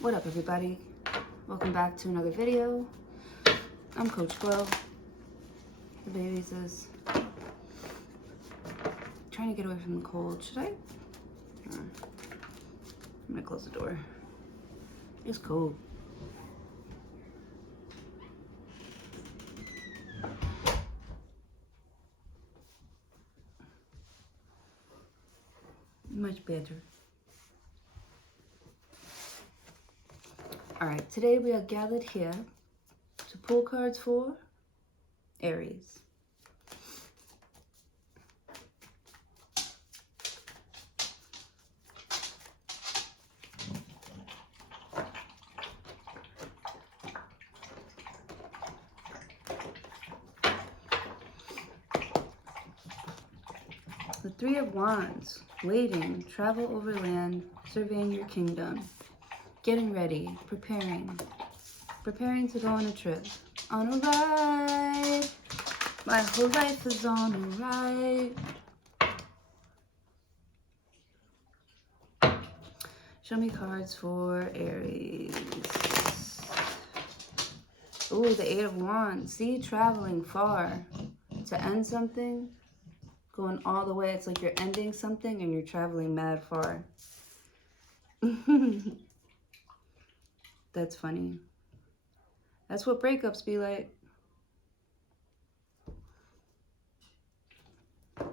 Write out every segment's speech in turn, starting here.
What up, everybody? Welcome back to another video. I'm Coach Glow. The babies is trying to get away from the cold. Should I? I'm gonna close the door. It's cold. Much better. Alright, today we are gathered here to pull cards for Aries. The Three of Wands, waiting, travel over land, surveying your kingdom, getting ready, preparing to go on a trip, on a ride. My whole life is on a ride. Show me cards for Aries. Ooh, the Eight of Wands. See, traveling far to end something. Going all the way, it's like you're ending something and you're traveling mad far. That's funny. That's what breakups be like. Or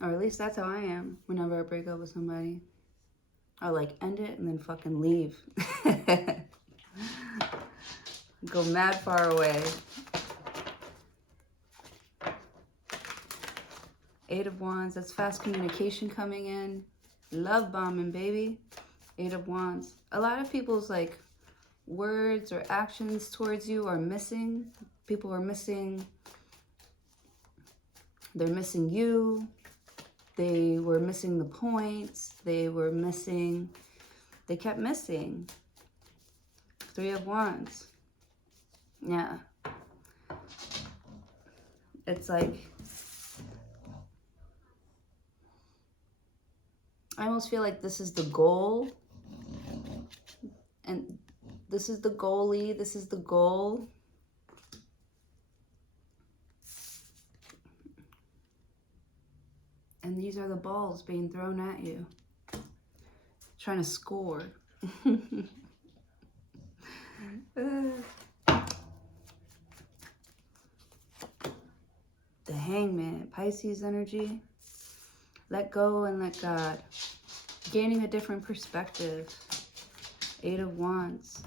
at least that's how I am whenever I break up with somebody. I'll like end it and then fucking leave. Go mad far away. Eight of Wands, that's fast communication coming in. Love bombing, baby. Eight of Wands. A lot of people's like words or actions towards you are missing. People are missing. They're missing you. They were missing the points. They kept missing. Three of Wands. Yeah. It's like, I almost feel like this is the goal, and this is the goalie, this is the goal. And these are the balls being thrown at you. Trying to score. The Hangman, Pisces energy. Let go and let God. Gaining a different perspective. Eight of Wands.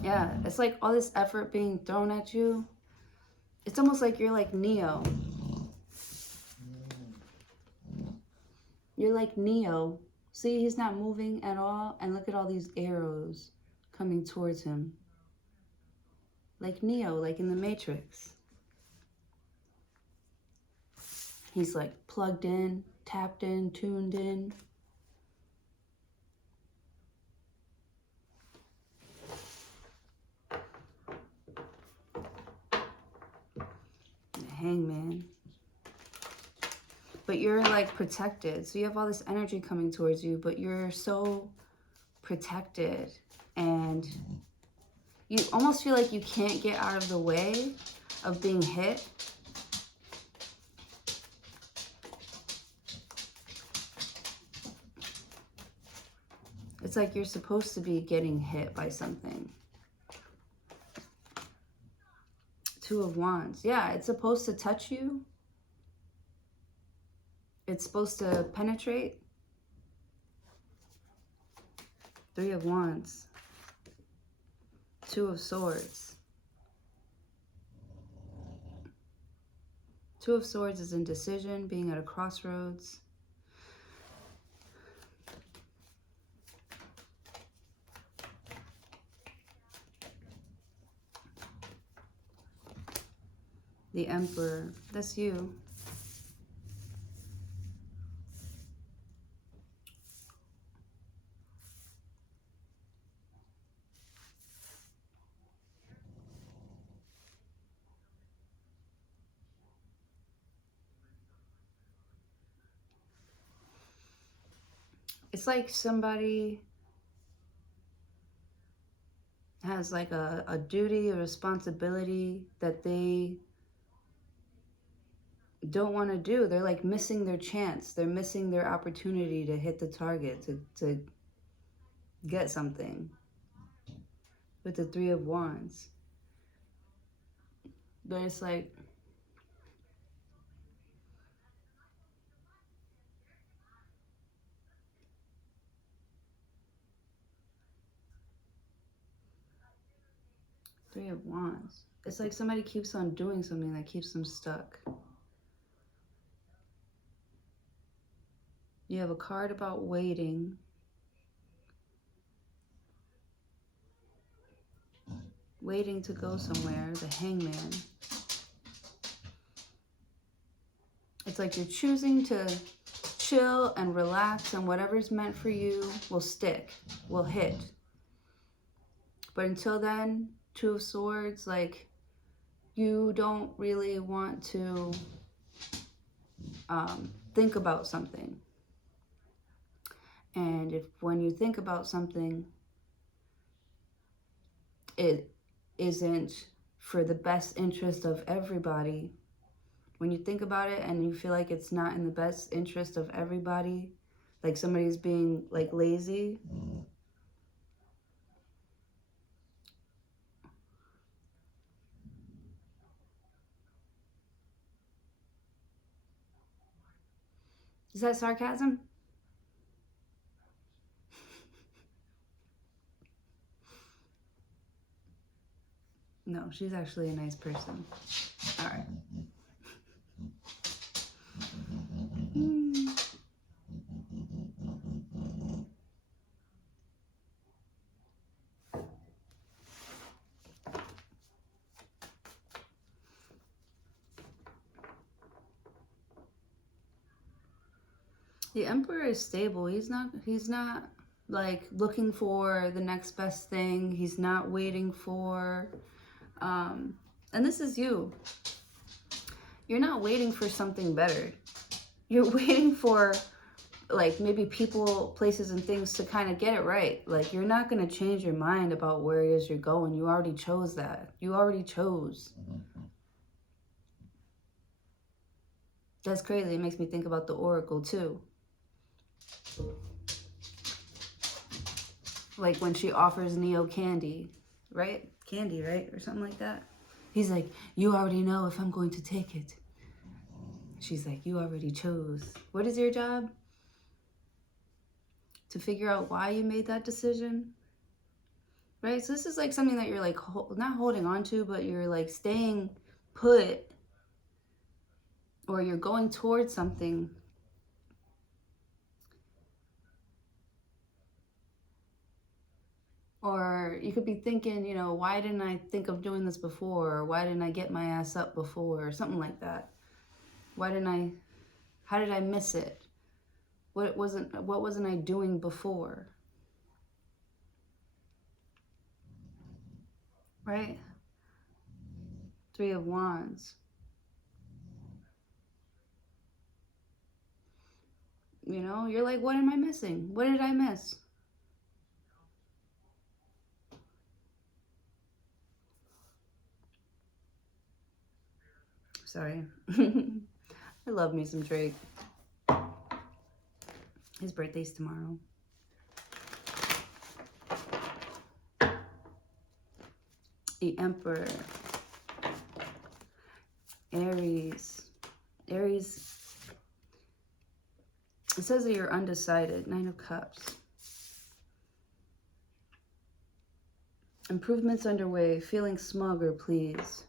Yeah, it's like all this effort being thrown at you. It's almost like you're like Neo. You're like Neo. See, he's not moving at all. And look at all these arrows coming towards him. Like Neo, like in the Matrix. He's like plugged in, tapped in, tuned in. The Hangman. But you're like protected. So you have all this energy coming towards you, but you're so protected. And you almost feel like you can't get out of the way of being hit. It's like you're supposed to be getting hit by something. Two of Wands. Yeah, it's supposed to touch you. It's supposed to penetrate. Three of Wands. Two of Swords. Two of Swords is indecision, being at a crossroads. The Emperor, that's you. It's like somebody has like a duty, a responsibility that they don't want to do. They're like missing their chance. They're missing their opportunity to hit the target, to get something with the Three of Wands. But it's like, Three of Wands. It's like somebody keeps on doing something that keeps them stuck. You have a card about waiting. Waiting to go somewhere, the Hangman. It's like you're choosing to chill and relax, and whatever's meant for you will stick, will hit. But until then, Two of Swords, like, you don't really want to think about something. And if when you think about something, it isn't for the best interest of everybody, when you think about it and you feel like it's not in the best interest of everybody, like somebody's being like lazy, is that sarcasm? No, she's actually a nice person. All right. The Emperor is stable. He's not like looking for the next best thing. He's not waiting for and this is you. You're not waiting for something better. You're waiting for like maybe people, places, and things to kind of get it right. Like, you're not going to change your mind about where it is you're going. You already chose that. You already chose. That's crazy. It makes me think about the Oracle too. Like when she offers Neo candy, right? Candy, right? Or something like that. He's like, you already know if I'm going to take it. She's like, you already chose. What is your job? To figure out why you made that decision. Right? So this is like something that you're like, not holding on to, but you're like staying put, or you're going towards something. Or you could be thinking, you know, why didn't I think of doing this before? Or why didn't I get my ass up before? Or something like that. How did I miss it? What wasn't I doing before? Right? Three of Wands. You know, you're like, what am I missing? What did I miss? Sorry. I love me some Drake. His birthday's tomorrow. The Emperor. Aries. Aries. It says that you're undecided. Nine of Cups. Improvements underway. Feeling smug or pleased.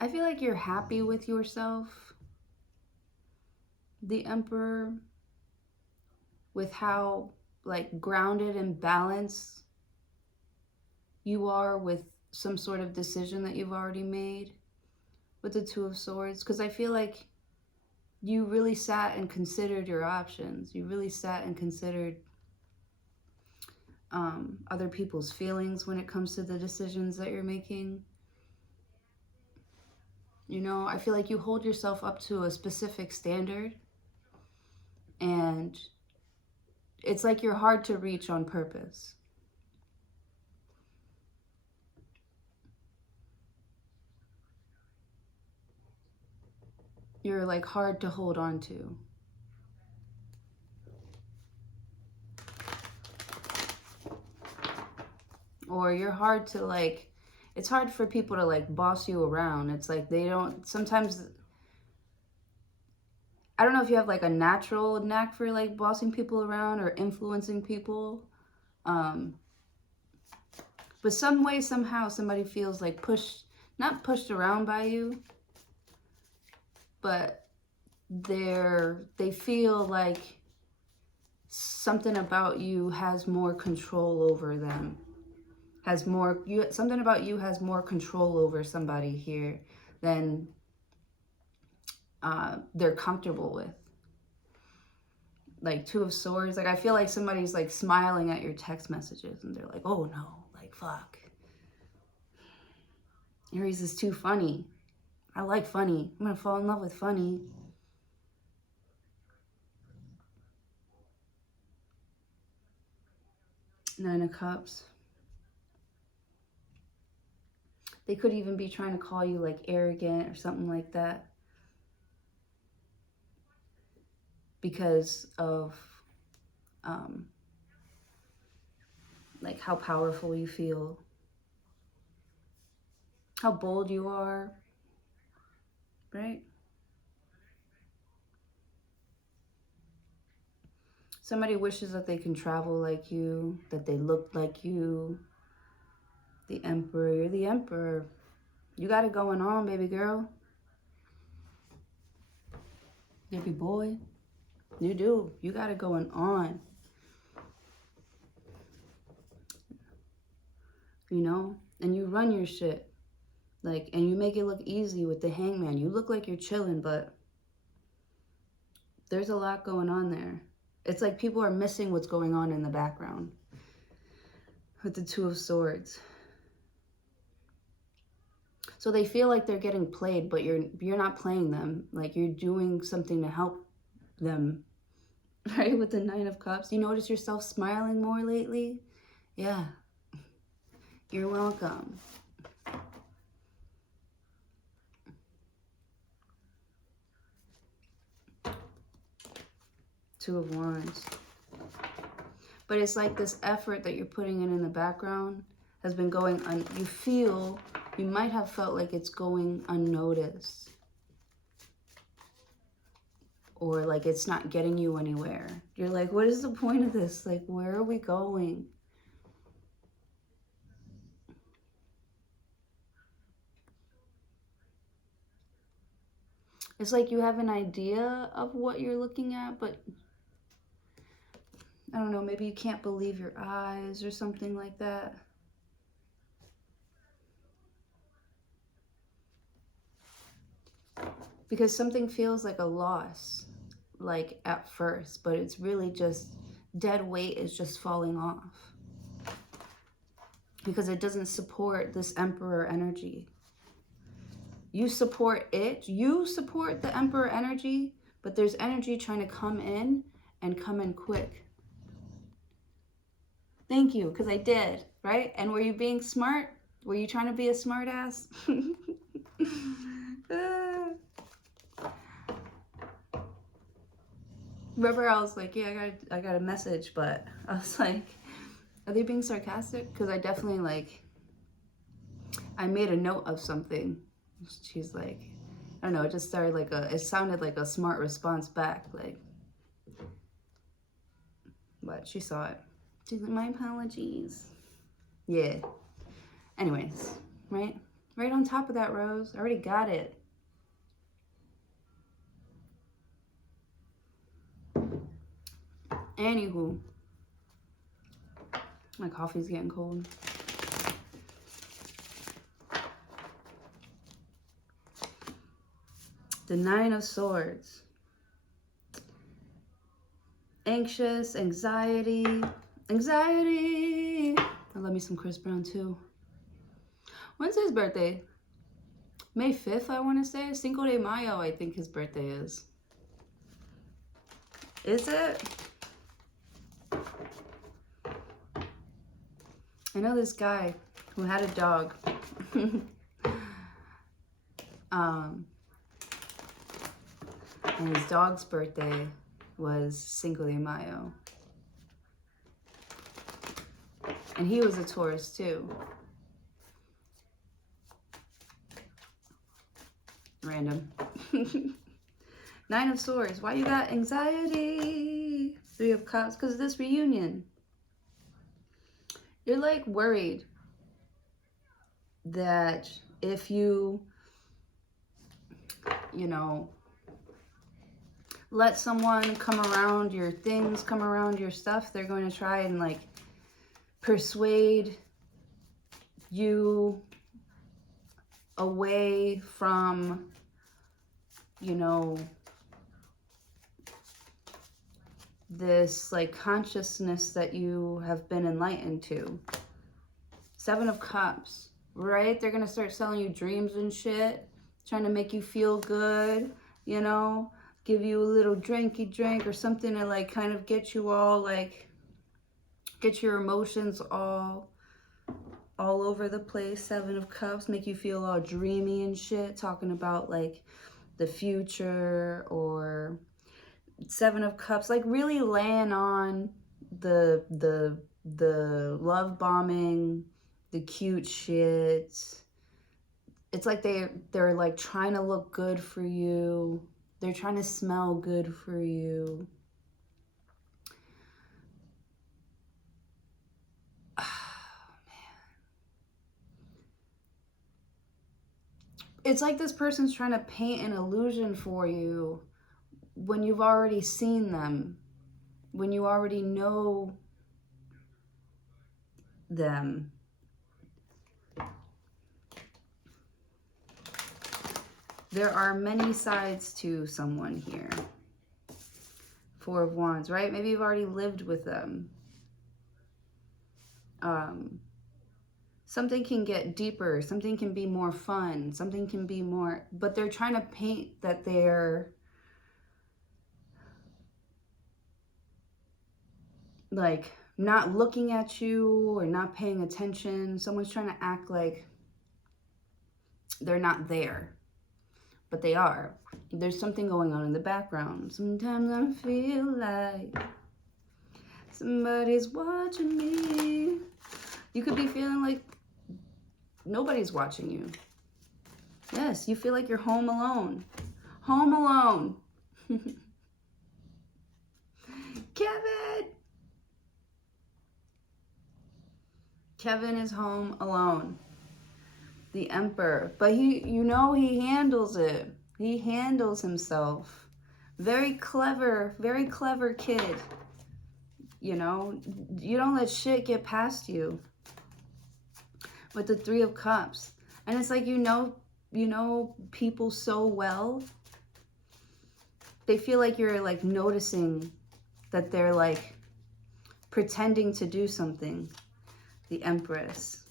I feel like you're happy with yourself, the Emperor, with how like grounded and balanced you are with some sort of decision that you've already made with the Two of Swords. Because I feel like you really sat and considered your options. You really sat and considered other people's feelings when it comes to the decisions that you're making. You know, I feel like you hold yourself up to a specific standard, and it's like you're hard to reach on purpose. You're like hard to hold on to. Or you're hard to like, it's hard for people to like boss you around. It's like they don't, sometimes, I don't know if you have like a natural knack for like bossing people around or influencing people. But some way, somehow, somebody feels like pushed, not pushed around by you, but they feel like something about you has more control over them. Something about you has more control over somebody here than they're comfortable with. Like Two of Swords, like I feel like somebody's like smiling at your text messages and they're like, oh no, like fuck. Aries is too funny. I like funny. I'm gonna fall in love with funny. Nine of Cups. They could even be trying to call you like arrogant or something like that, because of like how powerful you feel, how bold you are, right? Somebody wishes that they can travel like you, that they look like you. The Emperor, you're the Emperor. You got it going on, baby girl. Baby boy, you do. You got it going on. You know? And you run your shit. Like, and you make it look easy with the Hangman. You look like you're chilling, but there's a lot going on there. It's like people are missing what's going on in the background with the Two of Swords. So they feel like they're getting played, but you're not playing them. Like you're doing something to help them, right? With the Nine of Cups. You notice yourself smiling more lately? Yeah. You're welcome. Two of Wands. But it's like this effort that you're putting in the background has been going on. You might have felt like it's going unnoticed. Or like it's not getting you anywhere. You're like, what is the point of this? Like, where are we going? It's like you have an idea of what you're looking at, but I don't know, maybe you can't believe your eyes or something like that. Because something feels like a loss, like at first, but it's really just dead weight is just falling off. Because it doesn't support this Emperor energy. You support it, you support the Emperor energy, but there's energy trying to come in and come in quick. Thank you, because I did, right? And were you being smart? Were you trying to be a smart ass? Remember, I was like, yeah, I got a message, but I was like, are they being sarcastic? Because I definitely like, I made a note of something. She's like, I don't know, it just started like it sounded like a smart response back, like, but she saw it. She's like, my apologies. Yeah. Anyways, right? Right on top of that, Rose. I already got it. Anywho, my coffee's getting cold. The Nine of Swords. Anxious, anxiety. I love me some Chris Brown too. When's his birthday? May 5th, I want to say. Cinco de Mayo, I think his birthday is. Is it? I know this guy who had a dog. And his dog's birthday was Cinco de Mayo. And he was a Taurus too. Random. 9 of Swords. Why you got anxiety? 3 of Cups. Because of this reunion. You're like worried that if you know, let someone come around your things, come around your stuff, they're going to try and like persuade you away from, you know, this like consciousness that you have been enlightened to. 7 of Cups, right? They're going to start selling you dreams and shit, trying to make you feel good, you know, give you a little drinky drink or something to like kind of get you all like, get your emotions all over the place. 7 of Cups, make you feel all dreamy and shit, talking about like the future. Or 7 of Cups, like really laying on the love bombing, the cute shit. It's like they're like trying to look good for you. They're trying to smell good for you. It's like this person's trying to paint an illusion for you when you've already seen them, when you already know them. There are many sides to someone here. 4 of Wands, right? Maybe you've already lived with them. Something can get deeper. Something can be more fun. Something can be more... But they're trying to paint that they're... like, not looking at you or not paying attention. Someone's trying to act like they're not there. But they are. There's something going on in the background. Sometimes I feel like somebody's watching me. You could be feeling like nobody's watching you. Yes, you feel like you're home alone. Home alone. Kevin! Kevin is home alone. The Emperor. But he, you know, he handles it. He handles himself. Very clever kid. You know, you don't let shit get past you. With the 3 of Cups. And it's like, you know people so well. They feel like you're like noticing that they're like pretending to do something. The Empress.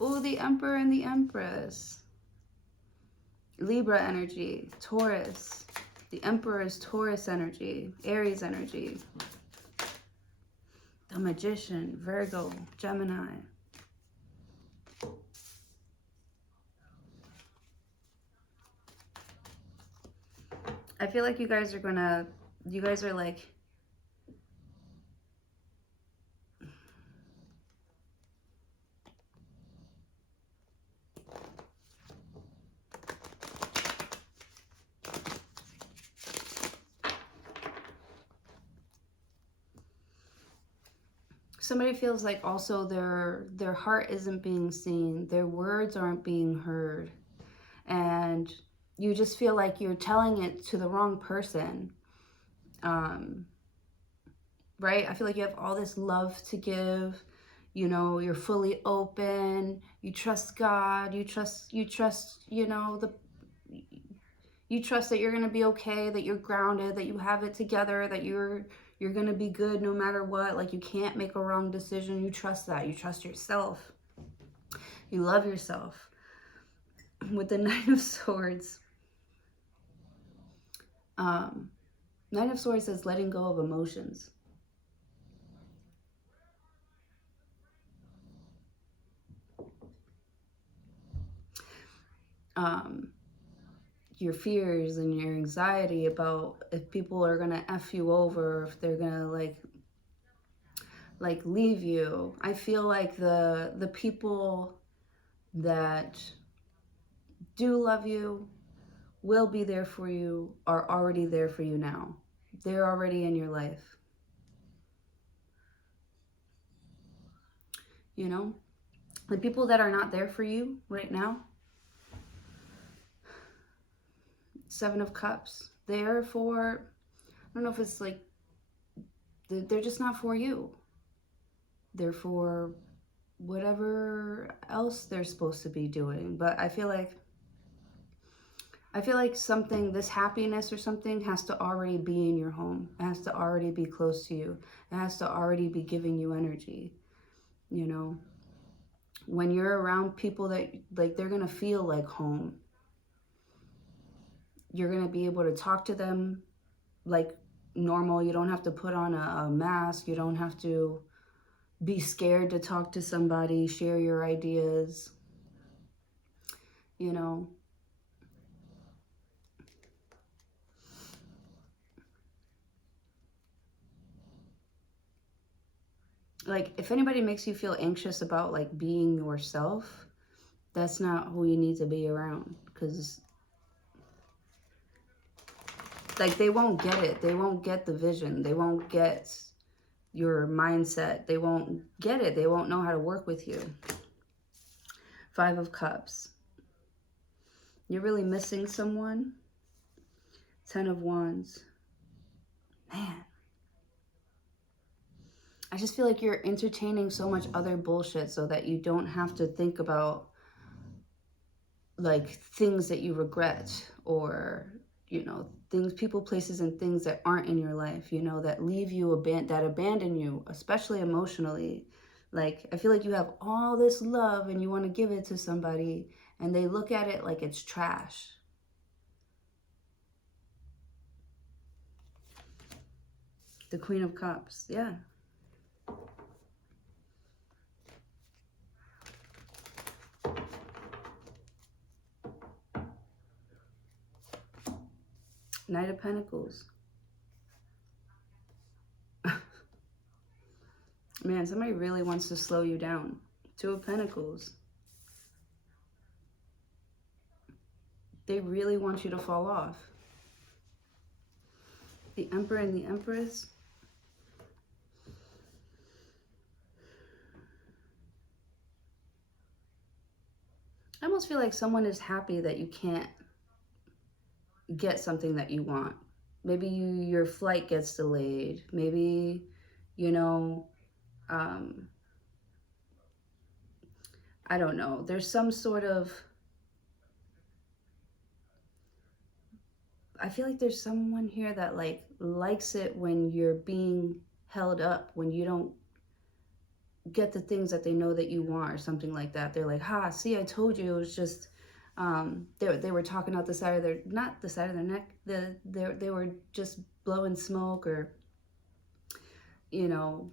Oh, the Emperor and the Empress. Libra energy. Taurus. The Emperor is Taurus energy. Aries energy. The Magician. Virgo. Gemini. I feel like you guys are like, somebody feels like also their heart isn't being seen, their words aren't being heard, and you just feel like you're telling it to the wrong person. Right? I feel like you have all this love to give. You know, you're fully open. You trust God. You trust, you know, you trust that you're going to be okay, that you're grounded, that you have it together, that you're going to be good no matter what. Like, you can't make a wrong decision. You trust that. You trust yourself. You love yourself. with the Nine of Swords. Nine of Swords says letting go of emotions. Your fears and your anxiety about if people are gonna F you over, if they're gonna like leave you. I feel like the people that do love you, will be there for you, are already there for you now. They're already in your life. You know? The people that are not there for you right now, Seven of Cups, they're for, I don't know if it's like, they're just not for you. They're for whatever else they're supposed to be doing. But I feel like something, this happiness or something has to already be in your home. It has to already be close to you. It has to already be giving you energy. You know, when you're around people that, like, they're going to feel like home. You're going to be able to talk to them like normal. You don't have to put on a mask. You don't have to be scared to talk to somebody, share your ideas. You know, like, if anybody makes you feel anxious about like being yourself, that's not who you need to be around, because like they won't get it. They won't get the vision. They won't get your mindset. They won't get it. They won't know how to work with you. Five of Cups. You're really missing someone. Ten of Wands. Man. I just feel like you're entertaining so much other bullshit so that you don't have to think about like things that you regret, or, you know, things, people, places, and things that aren't in your life, you know, that leave you, that abandon you, especially emotionally. Like, I feel like you have all this love and you want to give it to somebody and they look at it like it's trash. The Queen of Cups, yeah. Knight of Pentacles. Man, somebody really wants to slow you down. Two of Pentacles. They really want you to fall off. The Emperor and the Empress. I almost feel like someone is happy that you can't get something that you want. Maybe your flight gets delayed. Maybe, you know, I don't know. There's some sort of, I feel like there's someone here that like likes it when you're being held up, when you don't get the things that they know that you want or something like that. They're like, ha, see, I told you. It was just, they were talking out the side of their, not the side of their neck, they were just blowing smoke, or, you know,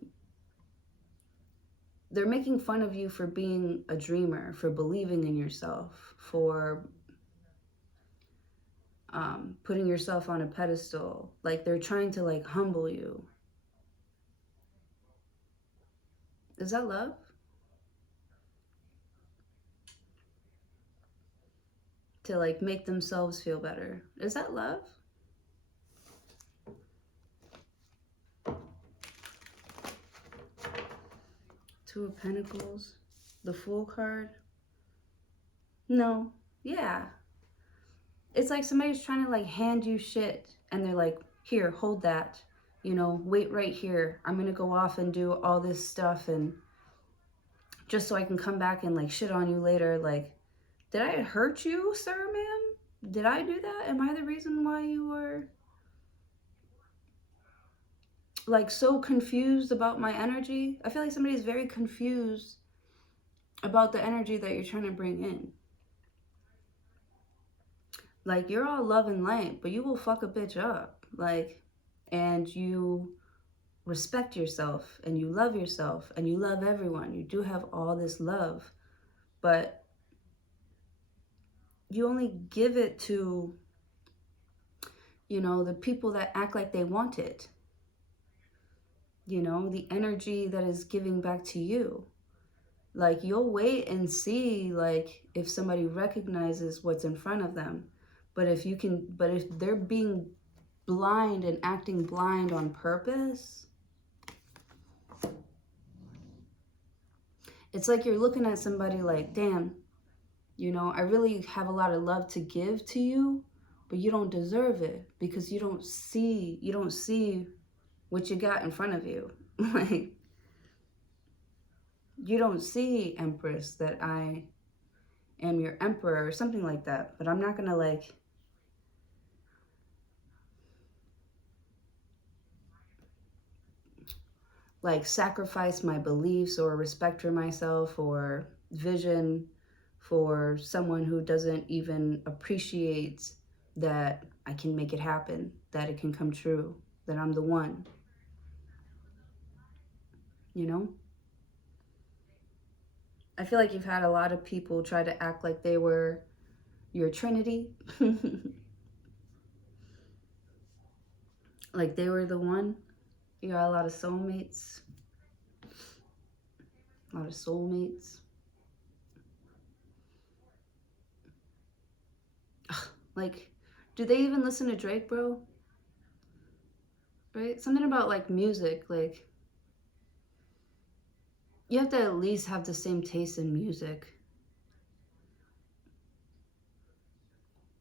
they're making fun of you for being a dreamer, for believing in yourself, for putting yourself on a pedestal. Like, they're trying to like humble you. Is that love? To like make themselves feel better. Is that love? Two of Pentacles. The Fool card. No. Yeah. It's like somebody's trying to like hand you shit and they're like, here, hold that. You know, wait right here. I'm going to go off and do all this stuff, and just so I can come back and like shit on you later. Like, did I hurt you, sir, ma'am? Did I do that? Am I the reason why you were like so confused about my energy? I feel like somebody's very confused about the energy that you're trying to bring in. Like, you're all love and light, but you will fuck a bitch up. Like, and you respect yourself and you love yourself and you love everyone. You do have all this love, but you only give it to, you know, the people that act like they want it. You know, the energy that is giving back to you. Like, you'll wait and see, like, if somebody recognizes what's in front of them. But if they're being blind and acting blind on purpose, it's like you're looking at somebody like, damn, you know, I really have a lot of love to give to you, but you don't deserve it because you don't see what you got in front of you. Like, you don't see, Empress, that I am your emperor or something like that. But I'm not gonna like sacrifice my beliefs or respect for myself or vision for someone who doesn't even appreciate that I can make it happen, that it can come true, that I'm the one, you know? I feel like you've had a lot of people try to act like they were your trinity. Like they were the one. You got a lot of soulmates. A lot of soulmates. Like, do they even listen to Drake, bro? Right? Something about like music, like you have to at least have the same taste in music,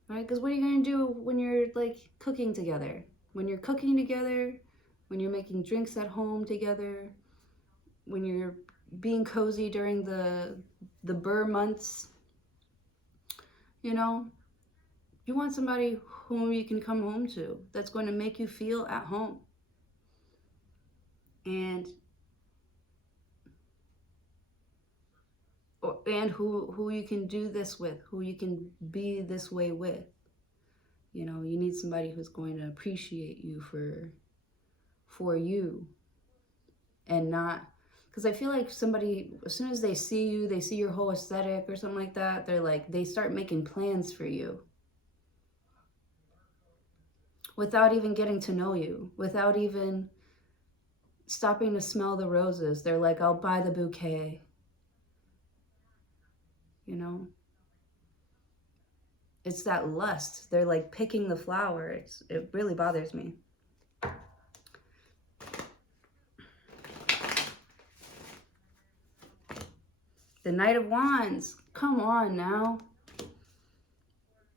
right? Because what are you gonna do when you're like cooking together? When you're cooking together, when you're making drinks at home together, when you're being cozy during the Burr months, you know, you want somebody whom you can come home to that's going to make you feel at home. And and who you can do this with, who you can be this way with. You know, you need somebody who's going to appreciate you for you and not, because I feel like somebody, as soon as they see you, they see your whole aesthetic or something like that, they're like, they start making plans for you without even getting to know you, without even stopping to smell the roses. They're like, I'll buy the bouquet, you know? It's that lust. They're like picking the flower. It really bothers me. The Knight of Wands. Come on now.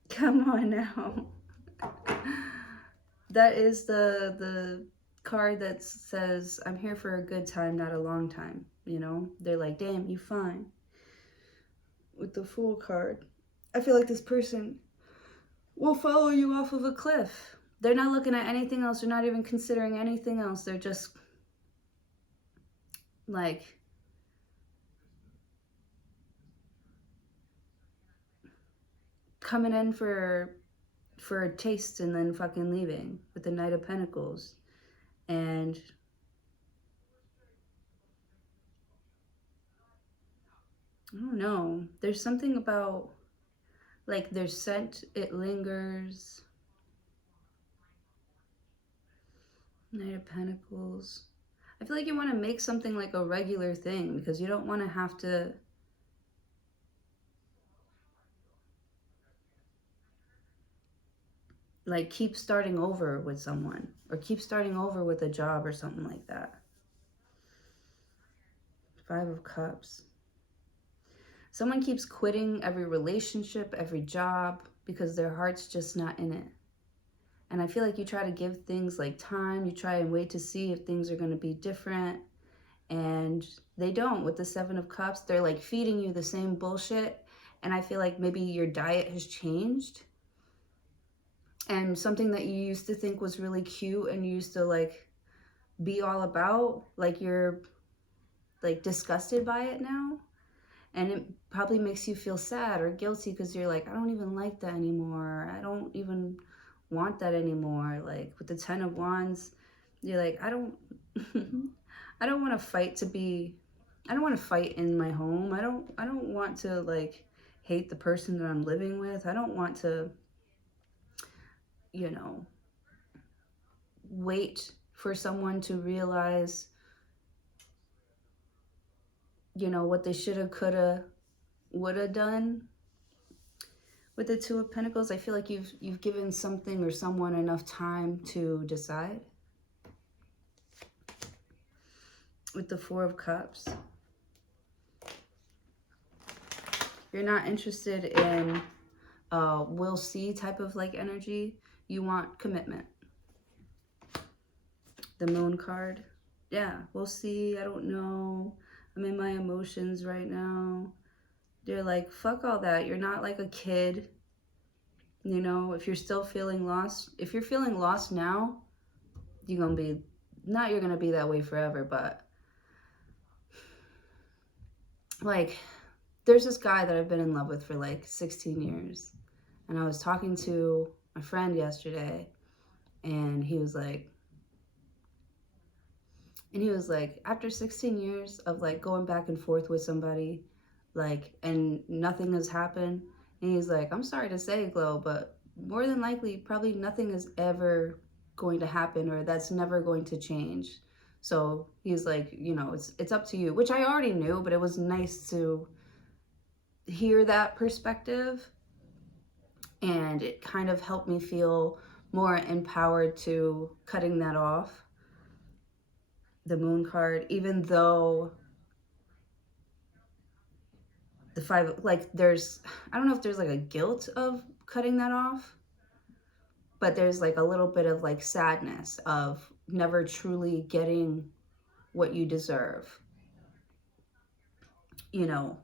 Come on now. That is the card that says, I'm here for a good time, not a long time. You know? They're like, damn, you fine. With the Fool card. I feel like this person will follow you off of a cliff. They're not looking at anything else. They're not even considering anything else. They're just like coming in for a taste and then fucking leaving with the Knight of Pentacles. And I don't know. There's something about like their scent, it lingers. Knight of Pentacles. I feel like you want to make something like a regular thing because you don't want to have to like keep starting over with someone or keep starting over with a job or something like that. Five of Cups. Someone keeps quitting every relationship, every job because their heart's just not in it. And I feel like you try to give things like time, you try and wait to see if things are going to be different. And they don't. With the Seven of Cups, they're like feeding you the same bullshit. And I feel like maybe your diet has changed. And something that you used to think was really cute and you used to like be all about, like you're like disgusted by it now. And it probably makes you feel sad or guilty because you're like, I don't even like that anymore. I don't even want that anymore. Like with the 10 of Wands, you're like, I don't I don't want to fight to be I don't want to fight in my home. I don't want to like hate the person that I'm living with. I don't want to, you know, wait for someone to realize, you know, what they shoulda, coulda, woulda done. With the Two of Pentacles, I feel like you've given something or someone enough time to decide. With the Four of Cups, you're not interested in we'll see type of like energy. You want commitment. The Moon card, yeah, we'll see. I don't know. I'm in my emotions right now. They're like, fuck all that. You're not like a kid. You know, if you're still feeling lost, if you're feeling lost now, you're going to be, not you're going to be that way forever, but like, there's this guy that I've been in love with for like 16 years. And I was talking to my friend yesterday, and he was like, after 16 years of like going back and forth with somebody, like, and nothing has happened. And he's like, I'm sorry to say, Glow, but more than likely, probably nothing is ever going to happen, or that's never going to change. So he's like, you know, it's up to you, which I already knew, but it was nice to hear that perspective. And it kind of helped me feel more empowered to cutting that off. The Moon card, even though the Five, like there's, I don't know if there's like a guilt of cutting that off, but there's like a little bit of like sadness of never truly getting what you deserve, you know,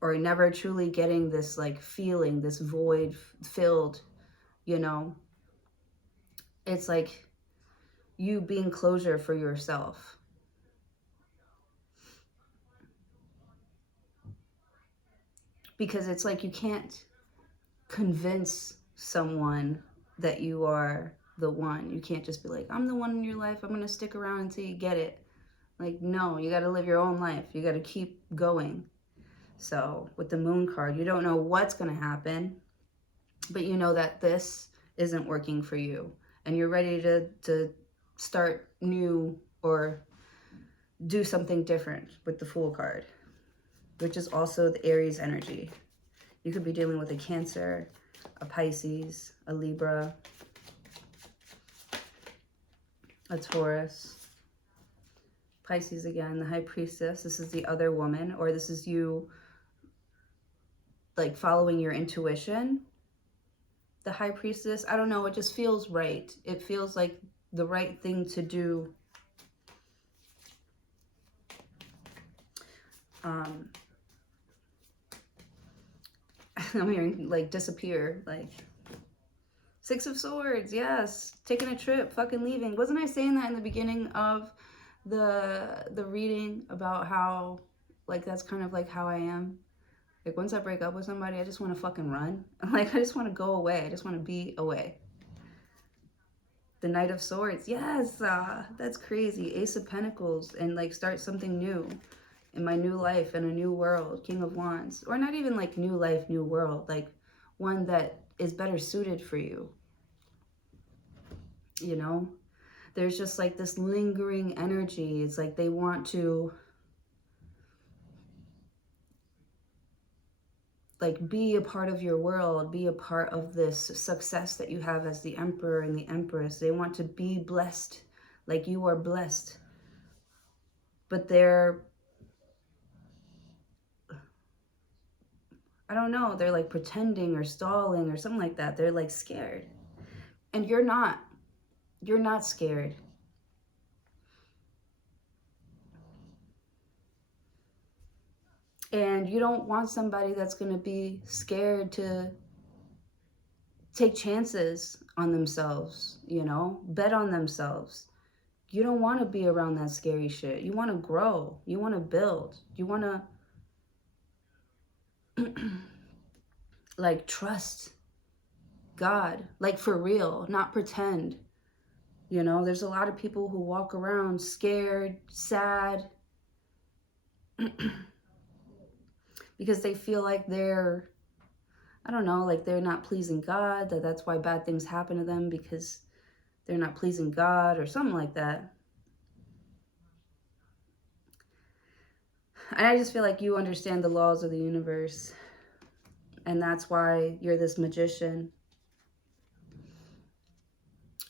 or never truly getting this like feeling, this void filled, you know. It's like you being closure for yourself. Because it's like you can't convince someone that you are the one. You can't just be like, I'm the one in your life. I'm going to stick around until you get it. Like, no, you got to live your own life. You got to keep going. So with the Moon card, you don't know what's going to happen, but you know that this isn't working for you. And you're ready to start new or do something different with the Fool card, which is also the Aries energy. You could be dealing with a Cancer, a Pisces, a Libra, a Taurus, Pisces again, the High Priestess. This is the other woman, or this is you like following your intuition. The High Priestess, I don't know, it just feels right. It feels like the right thing to do. I'm hearing like disappear, like Six of Swords, yes, taking a trip, fucking leaving. Wasn't I saying that in the beginning of the reading about how like that's kind of like how I am? Like once I break up with somebody, I just want to fucking run. Like I just want to go away. I just want to be away. The Knight of Swords, yes, that's crazy. Ace of Pentacles, and like start something new in my new life, in a new world. King of Wands, or not even like new life, new world, like one that is better suited for you. You know, there's just like this lingering energy. It's like they want to like be a part of your world, be a part of this success that you have as the Emperor and the Empress. They want to be blessed like you are blessed. But they're, I don't know, they're like pretending or stalling or something like that. They're like scared. And you're not. You're not scared. And you don't want somebody that's going to be scared to take chances on themselves, you know, bet on themselves. you don't want to be around that scary shit. You want to grow. You want to build. You want to like trust God, like for real, not pretend. You know, there's a lot of people who walk around scared, sad, because they feel like they're, I don't know, like they're not pleasing God, that's why bad things happen to them, because they're not pleasing God or something like that. And I just feel like you understand the laws of the universe, and that's why you're this magician.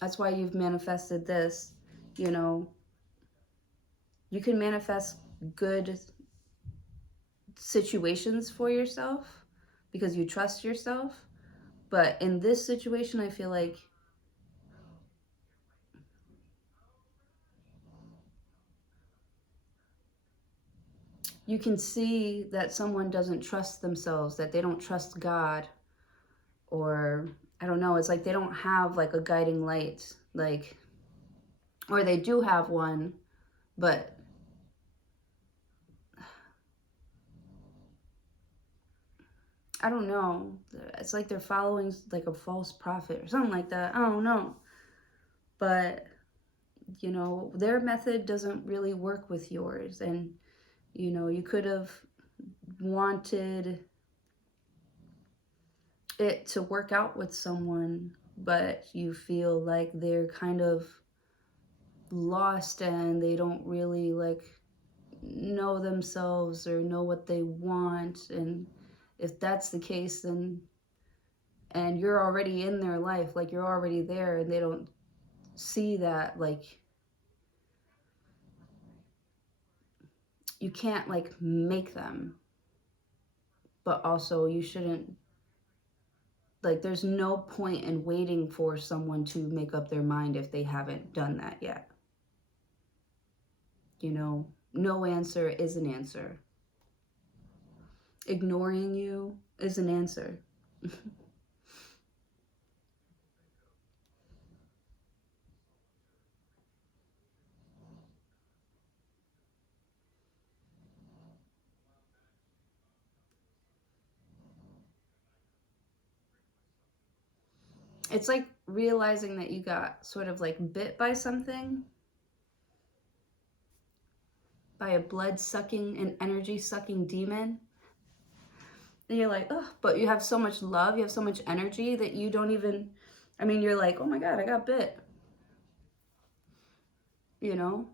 That's why you've manifested this. You know, you can manifest good situations for yourself because you trust yourself. But in this situation, I feel like you can see that someone doesn't trust themselves, that they don't trust God, or I don't know, it's like they don't have like a guiding light, like, or they do have one, but I don't know. It's like they're following like a false prophet or something like that. I don't know. But, you know, their method doesn't really work with yours. And, you know, you could have wanted it to work out with someone, but you feel like they're kind of lost and they don't really like know themselves or know what they want. And if that's the case, then, and you're already in their life, like you're already there, and they don't see that, like you can't like make them, but also you shouldn't, like there's no point in waiting for someone to make up their mind if they haven't done that yet. You know, no answer is an answer. Ignoring you is an answer. It's like realizing that you got sort of like bit by something, by a blood sucking and energy sucking demon. And you're like, oh, but you have so much love, you have so much energy that you don't even, I mean, you're like, oh my God, I got bit, you know?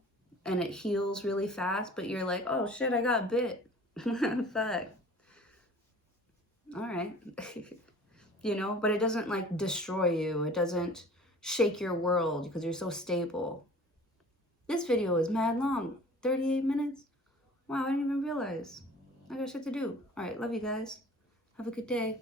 And it heals really fast, but you're like, oh shit, I got bit. Fuck. All right. You know, but it doesn't like destroy you. It doesn't shake your world because you're so stable. This video is mad long. 38 minutes? Wow, I didn't even realize. I got shit to do. All right, love you guys. Have a good day.